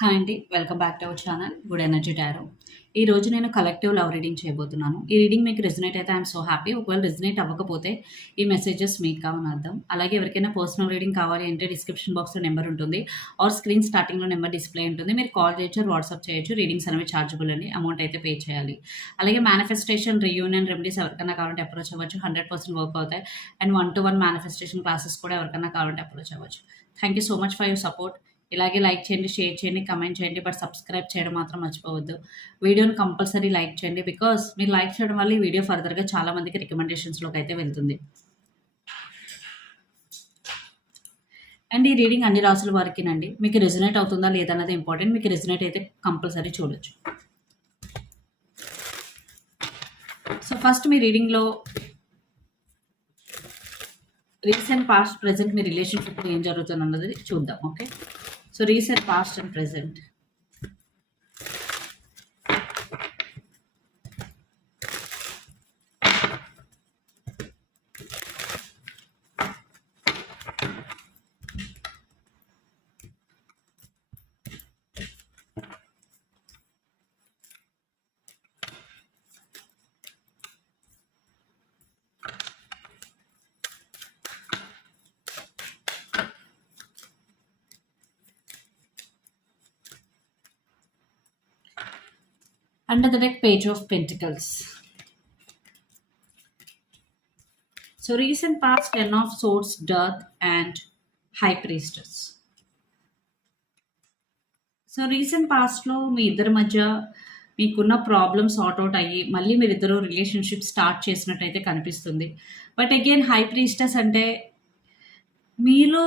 Hi అండి welcome back to our channel good energy tarot ఈ రోజు నేను కలెక్టివ్ లవ్ రీడింగ్ చేయబోతున్నాను. ఈ రీడింగ్ మీకు రెజినేట్ అయితే ఐఎమ్ సో హ్యాపీ ఒకవేళ రెజినేట్ అవ్వకపోతే ఈ మెసేజెస్ మీకు కావని అర్థం. అలాగే ఎవరికైనా పర్సనల్ రీడింగ్ కావాలి అంటే డిస్క్రిప్షన్ బాక్స్లో నెంబర్ ఉంటుంది. ఆర్ స్క్రీన్ స్టార్టింగ్లో నెంబర్ డిస్ప్లే ఉంటుంది. మీరు కాల్ చేయొచ్చు వాట్సాప్ చేయొచ్చు. రీడింగ్స్ అనేవి ఛార్జబుల్ అండి. అమౌంట్ అయితే పే చేయాలి. అలాగే మేనిఫెస్టేషన్ రియూనియన్ రెమెడీస్ ఎవరికైనా కావాలంటే అప్రోచ్ అవ్వచ్చు. హండ్రెడ్ పర్సెంట్ వర్క్ అవుతాయి. And one to one manifestation classes కూడా ఎవరికైనా కావాలంటే అప్రోచ్ అవ్వచ్చు. Thank you so much for your support ఇలాగే లైక్ చేయండి షేర్ చేయండి కమెంట్ చేయండి బట్ సబ్స్క్రైబ్ చేయడం మాత్రం మర్చిపోవద్దు. వీడియోని కంపల్సరీ లైక్ చేయండి బికాస్ మీరు లైక్ చేయడం వల్ల ఈ వీడియో ఫర్దర్గా చాలా మందికి రికమెండేషన్స్లోకి అయితే వెళ్తుంది. అండ్ ఈ రీడింగ్ అన్ని రాసుల వారికినండి. మీకు రెజినేట్ అవుతుందా లేదన్నది ఇంపార్టెంట్. మీకు రెజినేట్ అయితే కంపల్సరీ చూడొచ్చు. సో ఫస్ట్ మీ రీడింగ్లో రీసెంట్ పాస్ట్ ప్రజెంట్ మీ రిలేషన్షిప్లో ఏం జరుగుతుంది అన్నది చూద్దాం okay? So recent past and present under the deck page of pentacles. So recent past ten of swords death and high priestess. So recent పాస్ట్లో మీ ఇద్దరి మధ్య మీకున్న ప్రాబ్లమ్ సార్ట్ అవుట్ అయ్యి మళ్ళీ మీరిద్దరు రిలేషన్షిప్ స్టార్ట్ చేసినట్టయితే కనిపిస్తుంది. బట్ అగైన్ హై ప్రీస్టెస్ అంటే మీలో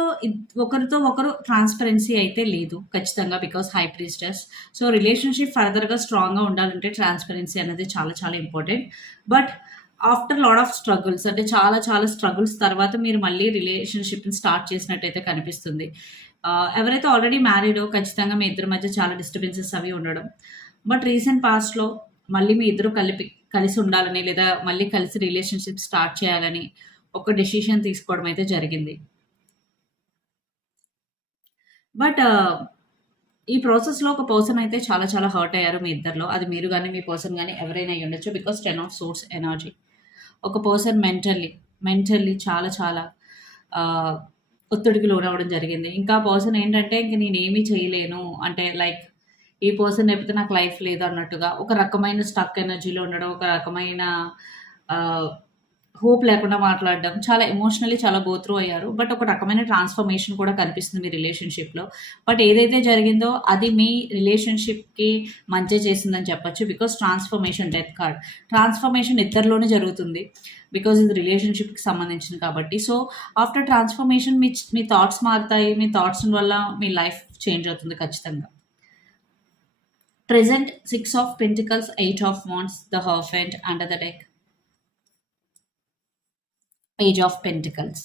ఒకరితో ఒకరు ట్రాన్స్పరెన్సీ అయితే లేదు ఖచ్చితంగా because high priestess so relationship ఫర్దర్గా స్ట్రాంగ్గా ఉండాలంటే ట్రాన్స్పరెన్సీ అనేది చాలా చాలా important but after lot of struggles అంటే చాలా చాలా స్ట్రగుల్స్ తర్వాత మీరు మళ్ళీ రిలేషన్షిప్ని స్టార్ట్ చేసినట్టయితే కనిపిస్తుంది. ఎవరైతే ఆల్రెడీ మ్యారీడో ఖచ్చితంగా మీ ఇద్దరి మధ్య చాలా డిస్టర్బెన్సెస్ అవి ఉండడం. బట్ రీసెంట్ పాస్ట్లో మళ్ళీ మీ ఇద్దరు కలిపి కలిసి ఉండాలని లేదా మళ్ళీ కలిసి రిలేషన్షిప్ స్టార్ట్ చేయాలని ఒక డెసిషన్ తీసుకోవడం అయితే జరిగింది. బట్ ఈ ప్రాసెస్లో ఒక పర్సన్ అయితే చాలా చాలా హర్ట్ అయ్యారు మీ ఇద్దరిలో. అది మీరు కానీ మీ పర్సన్ కానీ ఎవరైనా అయ్యి ఉండొచ్చు because ten of swords energy. ఒక పర్సన్ మెంటల్లీ మెంటల్లీ చాలా చాలా ఒత్తిడికి లోనవ్వడం జరిగింది. ఇంకా పర్సన్ ఏంటంటే ఇంక నేను ఏమీ చేయలేను. అంటే లైక్ ఈ పర్సన్ లేకపోతే నాకు లైఫ్ లేదు అన్నట్టుగా ఒక రకమైన స్టక్ ఎనర్జీలో ఉండడం ఒక రకమైన హోప్ లేకుండా మాట్లాడడం చాలా ఎమోషనల్లీ చాలా గోత్రూ అయ్యారు. బట్ ఒక రకమైన ట్రాన్స్ఫర్మేషన్ కూడా కనిపిస్తుంది మీ రిలేషన్షిప్లో బట్ ఏదైతే జరిగిందో అది మీ రిలేషన్షిప్కి మంచి చేసిందని చెప్పొచ్చు because transformation death card transformation ఇద్దరిలోనే జరుగుతుంది బికాజ్ ఇది రిలేషన్షిప్కి సంబంధించింది కాబట్టి. సో ఆఫ్టర్ ట్రాన్స్ఫర్మేషన్ మీ మీ థాట్స్ మారుతాయి మీ థాట్స్ వల్ల మీ లైఫ్ చేంజ్ అవుతుంది ఖచ్చితంగా. Present six of pentacles eight of wands the హర్ఫ్ and under the deck page of pentacles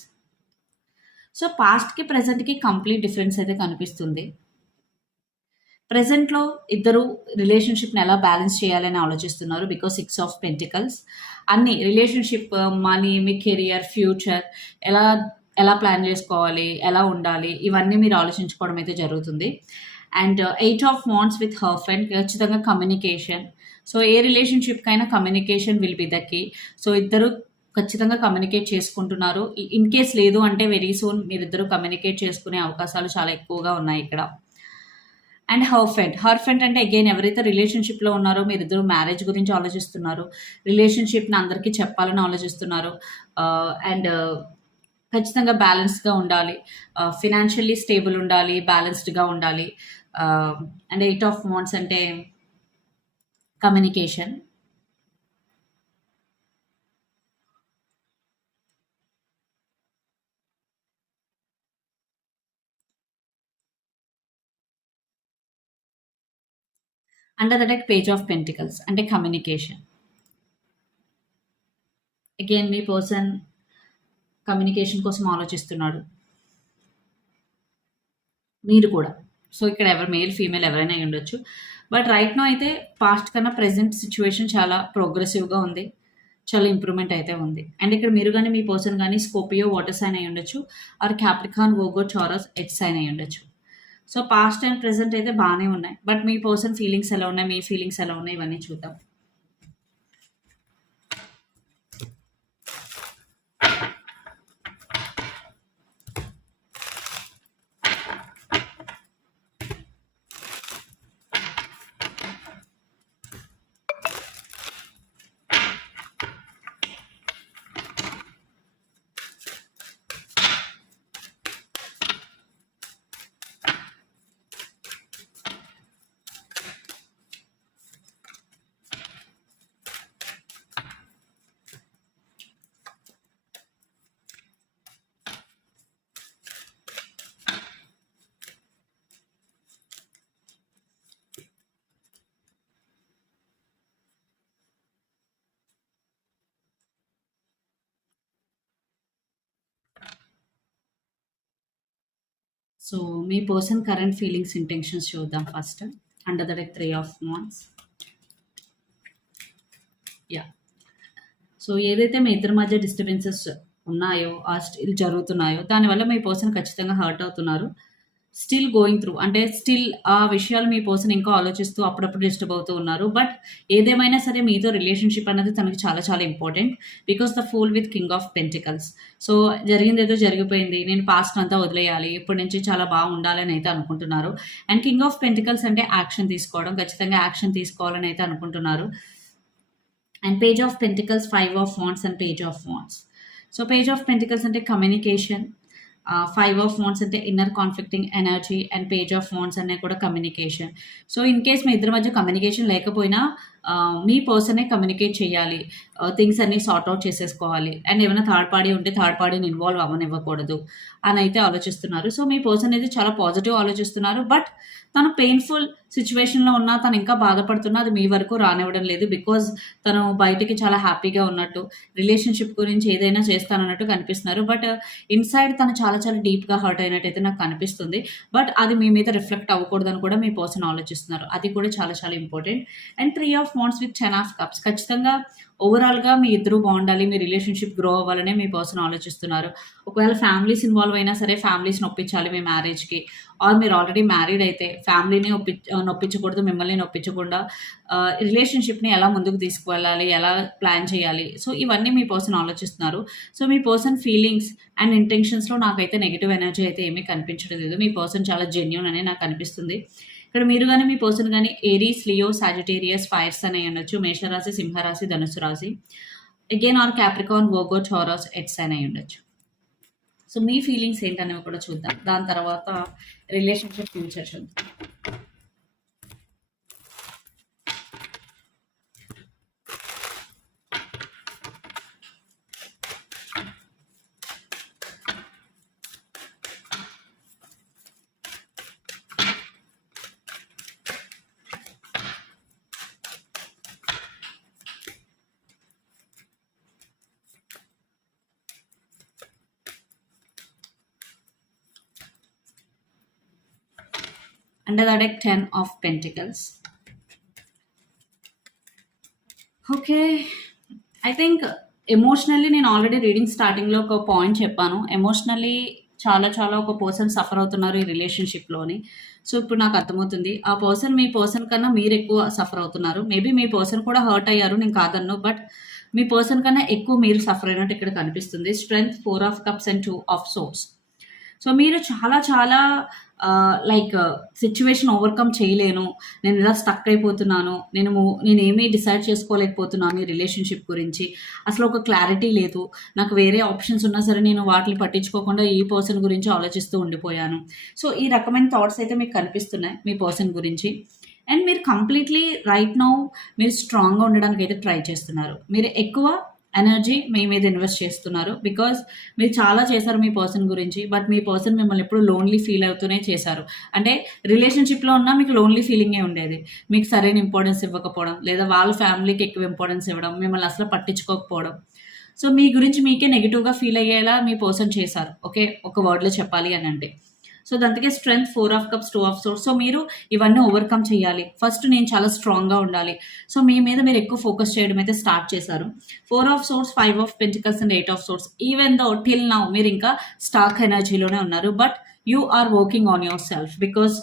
so పాస్ట్కి ప్రజెంట్కి కంప్లీట్ డిఫరెన్స్ అయితే కనిపిస్తుంది. ప్రజెంట్లో ఇద్దరు రిలేషన్షిప్ని ఎలా బ్యాలెన్స్ చేయాలని ఆలోచిస్తున్నారు? బికాస్ సిక్స్ ఆఫ్ పెంటికల్స్ అన్ని రిలేషన్షిప్ మనీ uh, మీ కెరియర్ ఫ్యూచర్ ఎలా ఎలా ప్లాన్ చేసుకోవాలి? ఎలా ఉండాలి? ఇవన్నీ మీరు ఆలోచించుకోవడం అయితే జరుగుతుంది. And eight of wands with హర్ఫ్ and ఖచ్చితంగా కమ్యూనికేషన్ సో ఏ రిలేషన్షిప్కైనా communication will be the key so ఇద్దరు ఖచ్చితంగా కమ్యూనికేట్ చేసుకుంటున్నారు. ఇన్ కేస్ లేదు అంటే వెరీ సూన్ మీరిద్దరు కమ్యూనికేట్ చేసుకునే అవకాశాలు చాలా ఎక్కువగా ఉన్నాయి ఇక్కడ. అండ్ హర్ఫెంట్ హర్ఫెంట్ అంటే అగైన్ ఎవరైతే రిలేషన్షిప్లో ఉన్నారో మీరిద్దరు మ్యారేజ్ గురించి ఆలోచిస్తున్నారు. రిలేషన్షిప్ని అందరికీ చెప్పాలని ఆలోచిస్తున్నారు. అండ్ ఖచ్చితంగా బ్యాలెన్స్గా ఉండాలి. ఫినాన్షియల్లీ స్టేబుల్ ఉండాలి బ్యాలెన్స్డ్గా ఉండాలి. అండ్ ఎయిట్ ఆఫ్ వాంట్స్ అంటే communication under the deck page of pentacles అంటే కమ్యూనికేషన్ అగైన్ మీ పర్సన్ కమ్యూనికేషన్ కోసం ఆలోచిస్తున్నాడు. మీరు కూడా. సో ఇక్కడ ఎవరు మేల్ ఫీమేల్ ఎవరైనా ఉండొచ్చు. బట్ రైట్ నో అయితే పాస్ట్ కన్నా ప్రజెంట్ సిచ్యువేషన్ చాలా ప్రోగ్రెసివ్గా ఉంది. చాలా ఇంప్రూవ్మెంట్ అయితే ఉంది. అండ్ ఇక్కడ మీరు కానీ మీ పర్సన్ కానీ స్కోపియో వాటర్ సైన్ అయి ఉండొచ్చు. Or Capricorn Virgo Taurus earth sign అయి ఉండొచ్చు. సో పాస్ట్ అండ్ ప్రెసెంట్ అయితే బాగానే ఉన్నాయి. బట్ మీ పర్సన్ ఫీలింగ్స్ ఎలా ఉన్నాయి? మీ ఫీలింగ్స్ ఎలా ఉన్నాయి? ఇవన్నీ చూద్దాం. సో మీ పర్సన్ కరెంట్ ఫీలింగ్స్ ఇంటెన్షన్స్ చూద్దాం first under the deck three of wands yeah so ఏదైతే మీ ఇద్దరి మధ్య డిస్టర్బెన్సెస్ ఉన్నాయో ఆ స్టిల్ జరుగుతున్నాయో దానివల్ల మీ పర్సన్ ఖచ్చితంగా హర్ట్ అవుతున్నారు. స్టిల్ గోయింగ్ త్రూ అంటే స్టిల్ ఆ విషయాలు మీ పర్సన్ ఇంకా ఆలోచిస్తూ అప్పుడప్పుడు డిస్టర్బ్ అవుతూ ఉన్నారు. బట్ ఏదేమైనా సరే మీతో రిలేషన్షిప్ అనేది తనకి చాలా చాలా important because the fool with king of pentacles so జరిగింది ఏదో జరిగిపోయింది. నేను పాస్ట్ అంతా వదిలేయాలి. ఇప్పటి నుంచి చాలా బాగా ఉండాలని అయితే అనుకుంటున్నారు. అండ్ కింగ్ ఆఫ్ పెంటికల్స్ అంటే యాక్షన్ తీసుకోవడం. ఖచ్చితంగా యాక్షన్ తీసుకోవాలని అయితే అనుకుంటున్నారు. And page of pentacles five of wands and page of wands so page of pentacles అంటే కమ్యూనికేషన్ ఫైవ్ ఆఫ్ ఫోన్స్ అంటే inner conflicting energy and page of phones అనే కూడా కమ్యూనికేషన్ సో ఇన్ కేస్ మీ ఇద్దరి మధ్య కమ్యూనికేషన్ లేకపోయినా మీ పర్సనే కమ్యూనికేట్ చేయాలి. థింగ్స్ అన్ని సార్ట్ అవుట్ చేసేసుకోవాలి. అండ్ ఏమైనా థర్డ్ పార్టీ ఉంటే థర్డ్ పార్టీని ఇన్వాల్వ్ అవ్వనివ్వకూడదు అని అయితే ఆలోచిస్తున్నారు. సో మీ పర్సన్ అయితే చాలా పాజిటివ్ ఆలోచిస్తున్నారు. బట్ తను పెయిన్ఫుల్ సిచ్యువేషన్లో ఉన్నా తను ఇంకా బాధపడుతున్నా అది మీ వరకు రానివ్వడం లేదు. బికాజ్ తను బయటికి చాలా హ్యాపీగా ఉన్నట్టు రిలేషన్షిప్ గురించి ఏదైనా చేస్తానన్నట్టు కనిపిస్తున్నారు. బట్ ఇన్సైడ్ తను చాలా చాలా డీప్గా హర్ట్ అయినట్టయితే నాకు కనిపిస్తుంది. బట్ అది మీ మీద రిఫ్లెక్ట్ అవ్వకూడదని కూడా మీ పర్సన్ ఆలోచిస్తున్నారు. అది కూడా చాలా చాలా important. And three of wands with ten of cups. ఖచ్చితంగా ఓవరాల్గా మీ ఇద్దరు బాగుండాలి మీ రిలేషన్షిప్ గ్రో అవ్వాలనే మీ పర్సన్ ఆలోచిస్తున్నారు. ఒకవేళ ఫ్యామిలీస్ ఇన్వాల్వ్ అయినా సరే ఫ్యామిలీస్ని ఒప్పించాలి మీ మ్యారేజ్కి ఆర్ మీరు ఆల్రెడీ మ్యారీడ్ అయితే ఫ్యామిలీని ఒప్పి నొప్పించకూడదు మిమ్మల్ని నొప్పించకుండా రిలేషన్షిప్ని ఎలా ముందుకు తీసుకువెళ్ళాలి ఎలా ప్లాన్ చేయాలి. సో ఇవన్నీ మీ పర్సన్ ఆలోచిస్తున్నారు. సో మీ పర్సన్ ఫీలింగ్స్ అండ్ ఇంటెన్షన్స్లో నాకైతే నెగిటివ్ ఎనర్జీ అయితే ఏమీ కనిపించడం లేదు. మీ పర్సన్ చాలా జెన్యున్ అనే నాకు అనిపిస్తుంది. ఇక్కడ మీరు కానీ మీ పర్సన్ కానీ ఏరీస్ లియో సాజిటేరియస్ ఫైర్స్ అని ఉండొచ్చు మేషరాశి సింహరాశి ధనుసు రాశి. Again or Capricorn Virgo Taurus earths అని ఉండొచ్చు. సో మీ ఫీలింగ్స్ ఏంటనేవి కూడా చూద్దాం. దాని తర్వాత రిలేషన్షిప్ ఫ్యూచర్ చూద్దాం. Under the deck 10 of pentacles. Okay I think emotionally నేను ఆల్రెడీ రీడింగ్ స్టార్టింగ్లో ఒక పాయింట్ చెప్పాను. ఎమోషనల్లీ చాలా చాలా ఒక పర్సన్ సఫర్ అవుతున్నారు ఈ రిలేషన్షిప్లోని సో ఇప్పుడు నాకు అర్థమవుతుంది. ఆ పర్సన్ మీ పర్సన్ కన్నా మీరు ఎక్కువ సఫర్ అవుతున్నారు. మేబీ మీ పర్సన్ కూడా హర్ట్ అయ్యారు నేను కాదన్ను బట్ మీ పర్సన్ కన్నా ఎక్కువ మీరు సఫర్ అయినట్టు ఇక్కడ కనిపిస్తుంది. Strength four of cups and two of swords so మీరు చాలా చాలా లైక్ సిచ్యువేషన్ ఓవర్కమ్ చేయలేను. నేను ఇలా స్టక్ అయిపోతున్నాను. నేను నేను ఏమీ డిసైడ్ చేసుకోలేకపోతున్నాను ఈ రిలేషన్షిప్ గురించి. అసలు ఒక క్లారిటీ లేదు. నాకు వేరే ఆప్షన్స్ ఉన్నా సరే నేను వాటిని పట్టించుకోకుండా ఈ పర్సన్ గురించి ఆలోచిస్తూ ఉండిపోయాను. సో ఈ రకమైన థాట్స్ అయితే మీకు కనిపిస్తున్నాయి మీ పర్సన్ గురించి. అండ్ మీరు కంప్లీట్లీ రైట్ నౌ మీరు స్ట్రాంగ్గా ఉండడానికి అయితే ట్రై చేస్తున్నారు. మీరు ఎక్కువ ఎనర్జీ మీ మీద ఇన్వెస్ట్ చేస్తున్నారు. బికాజ్ మీరు చాలా చేశారు మీ పర్సన్ గురించి బట్ మీ పర్సన్ మిమ్మల్ని ఎప్పుడు లోన్లీ ఫీల్ అవుతూనే చేశారు. అంటే రిలేషన్షిప్లో ఉన్నా మీకు లోన్లీ ఫీలింగే ఉండేది. మీకు సరైన ఇంపార్టెన్స్ ఇవ్వకపోవడం లేదా వాళ్ళ ఫ్యామిలీకి ఎక్కువ ఇంపార్టెన్స్ ఇవ్వడం మిమ్మల్ని అసలు పట్టించుకోకపోవడం. సో మీ గురించి మీకే నెగిటివ్గా ఫీల్ అయ్యేలా మీ పర్సన్ చేశారు. ఓకే ఒక వర్డ్లో చెప్పాలి అని అంటే సో దానికి strength four of cups two of swords so మీరు ఇవన్నీ ఓవర్కమ్ చేయాలి. ఫస్ట్ నేను చాలా స్ట్రాంగ్గా ఉండాలి. సో మీ మీద మీరు ఎక్కువ ఫోకస్ చేయడం అయితే స్టార్ట్ చేశారు. Four of swords five of pentacles and eight of swords even though till now మీరు ఇంకా స్టాక్ ఎనర్జీలోనే ఉన్నారు but you are working on yourself because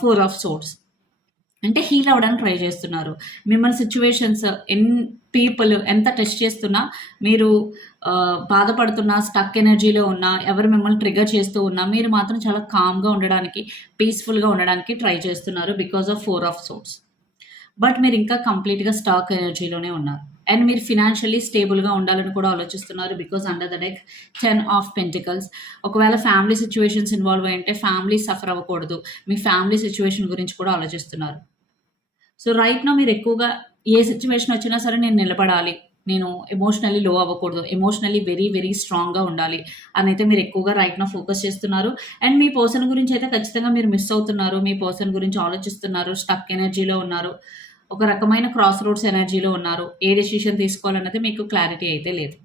four of swords అంటే హీల్ అవ్వడానికి ట్రై చేస్తున్నారు. మిమ్మల్ని సిచ్యువేషన్స్ ఎన్ పీపుల్ ఎంత టెస్ట్ చేస్తున్నా మీరు బాధపడుతున్నా స్టక్ ఎనర్జీలో ఉన్నా ఎవరు మిమ్మల్ని ట్రిగర్ చేస్తూ ఉన్నా మీరు మాత్రం చాలా కామ్గా ఉండడానికి పీస్ఫుల్గా ఉండడానికి ట్రై చేస్తున్నారు because of four of swords but మీరు ఇంకా కంప్లీట్గా స్టాక్ ఎనర్జీలోనే ఉన్నారు. అండ్ మీరు ఫినాన్షియలీ స్టేబుల్గా ఉండాలని కూడా ఆలోచిస్తున్నారు because under the deck ten of pentacles ఒకవేళ ఫ్యామిలీ సిచ్యువేషన్స్ ఇన్వాల్వ్ అయ్యంటే ఫ్యామిలీ సఫర్ అవ్వకూడదు. మీ ఫ్యామిలీ సిచ్యువేషన్ గురించి కూడా ఆలోచిస్తున్నారు. సో రైట్ నో మీరు ఎక్కువగా ఏ సిచ్యువేషన్ వచ్చినా సరే నేను నిలబడాలి. నేను ఎమోషనల్లీ లో అవ్వకూడదు. ఎమోషనల్లీ వెరీ వెరీ స్ట్రాంగ్గా ఉండాలి. అని అయితే మీరు ఎక్కువగా రైట్ నా ఫోకస్ చేస్తున్నారు. అండ్ మీ పర్సన్ గురించి అయితే ఖచ్చితంగా మీరు మిస్ అవుతున్నారు. మీ పర్సన్ గురించి ఆలోచిస్తున్నారు. స్టక్ ఎనర్జీలో ఉన్నారు. ఒక రకమైన క్రాస్ రోడ్స్ ఎనర్జీలో ఉన్నారు. ఏ డెసిషన్ తీసుకోవాలన్నది మీకు క్లారిటీ అయితే లేదు.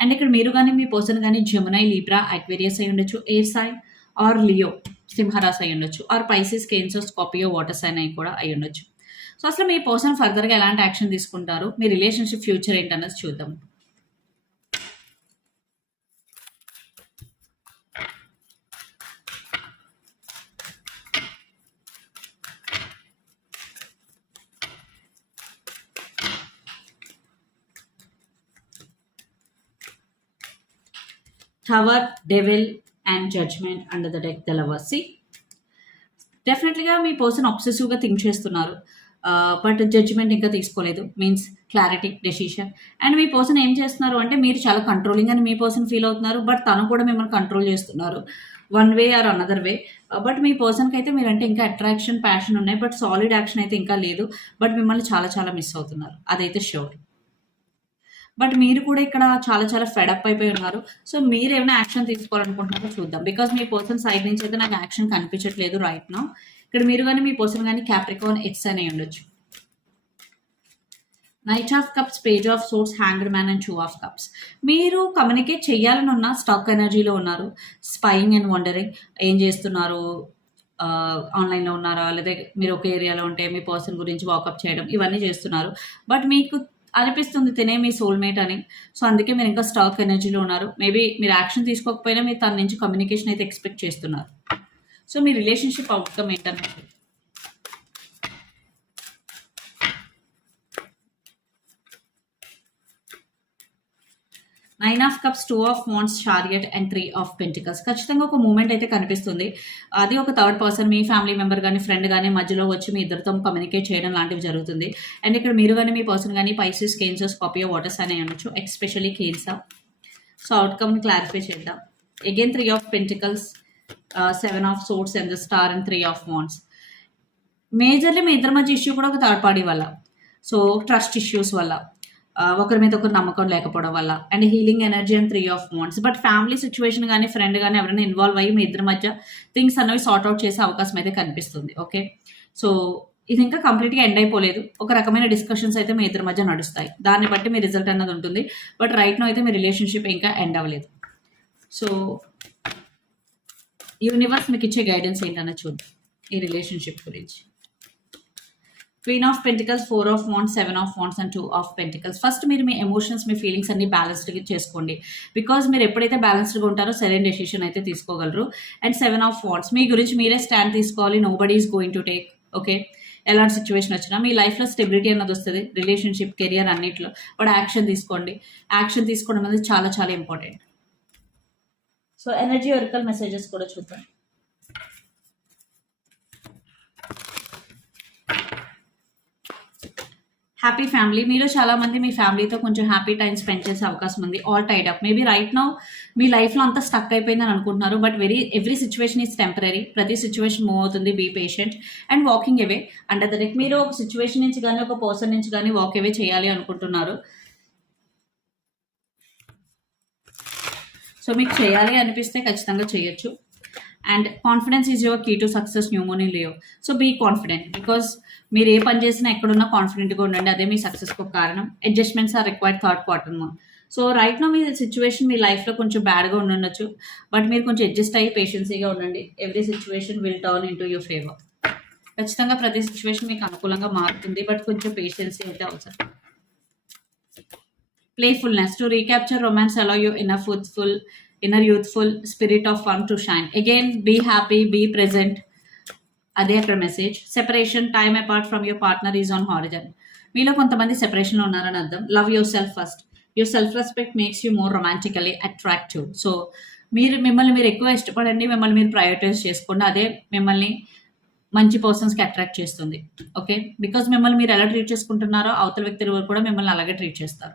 అండ్ ఇక్కడ మీరు కానీ మీ పర్సన్ కానీ జమునై లీబ్రా అక్వేరియస్ అయి ఉండొచ్చు. ఎయిర్ సైన్ ఆర్ లియో సింహరాశి అయి ఉండొచ్చు or Pisces Cancer Scorpio water sign అయి కూడా అయి ఉండొచ్చు. సో అసలు మీ పర్సన్ ఫర్దర్గా ఎలాంటి యాక్షన్ తీసుకుంటారు? మీ రిలేషన్షిప్ ఫ్యూచర్ ఏంటన్నది చూద్దాం. Tower devil and judgement under the deck the డెఫినెట్లీగా మీ పర్సన్ అబ్సెసివ్గా థింక్ చేస్తున్నారు. Uh, బట్ జడ్జిమెంట్ ఇంకా తీసుకోలేదు. మీన్స్ క్లారిటీ డెసిషన్ అండ్ మీ పర్సన్ ఏం చేస్తున్నారు అంటే మీరు చాలా కంట్రోలింగ్ అని మీ పర్సన్ ఫీల్ అవుతున్నారు. బట్ తను కూడా మిమ్మల్ని కంట్రోల్ చేస్తున్నారు. One way or another way but మీ పర్సన్కి అయితే మీరంటే ఇంకా అట్రాక్షన్ ప్యాషన్ ఉన్నాయి. బట్ సాలిడ్ యాక్షన్ అయితే ఇంకా లేదు. బట్ మిమ్మల్ని చాలా చాలా మిస్ అవుతున్నారు. అదైతే షూర్ బట్ మీరు కూడా ఇక్కడ చాలా చాలా ఫెడప్ అయిపోయి ఉన్నారు. సో మీరు ఏమైనా యాక్షన్ తీసుకోవాలనుకుంటున్నారో చూద్దాం. బికాస్ మీ పర్సన్ సైడ్ నుంచి అయితే నాకు యాక్షన్ కనిపించట్లేదు రైట్ నా ఇక్కడ మీరు కానీ మీ పర్సన్ కానీ క్యాప్రికాన్ ఎక్స్ అని ఉండొచ్చు. Knight of cups page of swords hanger man and two of cups మీరు కమ్యూనికేట్ చేయాలని ఉన్న స్టాక్ ఎనర్జీలో ఉన్నారు. స్పైయింగ్ అండ్ వండరింగ్ ఏం చేస్తున్నారు? ఆన్లైన్లో ఉన్నారా? లేదా మీరు ఒక ఏరియాలో ఉంటే మీ పర్సన్ గురించి వాకప్ చేయడం ఇవన్నీ చేస్తున్నారు. బట్ మీకు అనిపిస్తుంది తినే మీ సోల్మేట్ అని. సో అందుకే మీరు ఇంకా స్టాక్ ఎనర్జీలో ఉన్నారు. మేబీ మీరు యాక్షన్ తీసుకోకపోయినా మీరు తన నుంచి కమ్యూనికేషన్ అయితే ఎక్స్పెక్ట్ చేస్తున్నారు. సో మీ relationship outcome ఏంటన్నట్టు. Nine of cups two of wands chariot and three of pentacles ఖచ్చితంగా ఒక మూమెంట్ అయితే కనిపిస్తుంది. అది ఒక థర్డ్ పర్సన్ మీ ఫ్యామిలీ మెంబర్ కానీ ఫ్రెండ్ కానీ మధ్యలో వచ్చి మీ ఇద్దరితో కమ్యూనికేట్ చేయడం లాంటివి జరుగుతుంది. అండ్ ఇక్కడ మీరు కానీ మీ పర్సన్ కానీ పైసెస్ కేన్సర్స్ కాపీ వాటర్స్ అనే అనొచ్చు especially Cancer so outcome clarify చేద్దాం. Again three of pentacles seven of swords and the star and three of wands majorly మీ ఇద్దరి మధ్య ఇష్యూ కూడా ఒక థర్డ్ పార్టీ వల్ల. సో ట్రస్ట్ ఇష్యూస్ వల్ల. ఒకరి మీద ఒకరు నమ్మకం లేకపోవడం వల్ల. And healing energy and three of wands but family situation కానీ ఫ్రెండ్ కానీ ఎవరైనా ఇన్వాల్వ్ అయ్యి మీ ఇద్దరి మధ్య థింగ్స్ అనేవి సార్ట్ అవుట్ చేసే అవకాశం అయితే కనిపిస్తుంది. ఓకే? సో ఇది ఇంకా కంప్లీట్గా ఎండ్ అయిపోలేదు. ఒక రకమైన డిస్కషన్స్ అయితే మీ ఇద్దరి మధ్య నడుస్తాయి. దాన్ని బట్టి మీ రిజల్ట్ అన్నది ఉంటుంది. బట్ రైట్ నో అయితే మీ రిలేషన్షిప్ ఇంకా ఎండ్ అవ్వలేదు. సో యూనివర్స్ మీకు ఇచ్చే గైడెన్స్ ఏంటన్నా చూద్దాం. ఈ రిలేషన్షిప్ గురించి. Queen of pentacles four of wands seven of wands and two of pentacles first మీరు మీ ఎమోషన్స్ మీ ఫీలింగ్స్ అన్ని బ్యాలెన్స్డ్గా చేసుకోండి. బికాజ్ మీరు ఎప్పుడైతే బ్యాలెన్స్డ్గా ఉంటారో సరైన డెసిషన్ అయితే తీసుకోగలరు. అండ్ సెవెన్ ఆఫ్ వాన్స్ మీ గురించి మీరే స్టాండ్ తీసుకోవాలి. Nobody is going to take okay ఎలాంటి సిచ్యువేషన్ వచ్చినా మీ లైఫ్లో స్టెబిలిటీ అన్నది వస్తుంది. రిలేషన్షిప్ కెరియర్ అన్నిట్లో. బట్ యాక్షన్ తీసుకోండి. యాక్షన్ తీసుకోవడం అనేది చాలా చాలా important so energy oracle messages కూడా చూద్దాం. హ్యాపీ ఫ్యామిలీ మీలో చాలా మంది మీ ఫ్యామిలీతో కొంచెం హ్యాపీ టైం స్పెండ్ చేసే అవకాశం ఉంది. All tied up maybe right now మీ లైఫ్లో అంతా స్టక్ అయిపోయిందని అనుకుంటున్నారు. But very every situation is temporary ప్రతి సిచ్యువేషన్ మూవ్ అవుతుంది. Be patient and walking away under the మీరు ఒక సిచ్యువేషన్ నుంచి కానీ ఒక పర్సన్ నుంచి కానీ వాక్ అవే చేయాలి అనుకుంటున్నారు. సో మీకు చేయాలి అనిపిస్తే ఖచ్చితంగా చేయొచ్చు. And confidence is your key to success new moon in Leo so be confident because మీరు ఏ పని చేసినా ఎక్కడున్నా కాన్ఫిడెంట్గా ఉండండి. అదే మీ సక్సెస్కి ఒక కారణం. Adjustments are required third quarter moon so right now me situation మీ లైఫ్లో కొంచెం బ్యాడ్గా ఉండొచ్చు. బట్ మీరు కొంచెం అడ్జస్ట్ అయ్యి పేషెన్సీగా ఉండండి. Every situation will turn into your favour ఖచ్చితంగా ప్రతి సిచ్యువేషన్ మీకు అనుకూలంగా మారుతుంది. బట్ కొంచెం పేషెన్సీ అయితే అవసరం. Playfulness to recapture romance allow you in full inner youthful spirit of fun to shine again be happy be present అదే అక్కడ message separation time apart from your partner is on horizon మీలో కొంతమంది సెపరేషన్లో ఉన్నారని అర్థం. Love yourself first your self respect makes you more romantically attractive so మీరు మిమ్మల్ని మీరు ఎక్కువ ఇష్టపడండి మిమ్మల్ని మీరు ప్రయారిటైజ్ చేసుకోండి. అదే మిమ్మల్ని మంచి పర్సన్స్కి అట్రాక్ట్ చేస్తుంది. ఓకే బికాజ్ మిమ్మల్ని మీరు ఎలా ట్రీట్ చేసుకుంటున్నారో అవతల వ్యక్తులు కూడా మిమ్మల్ని అలాగే ట్రీట్ చేస్తారు.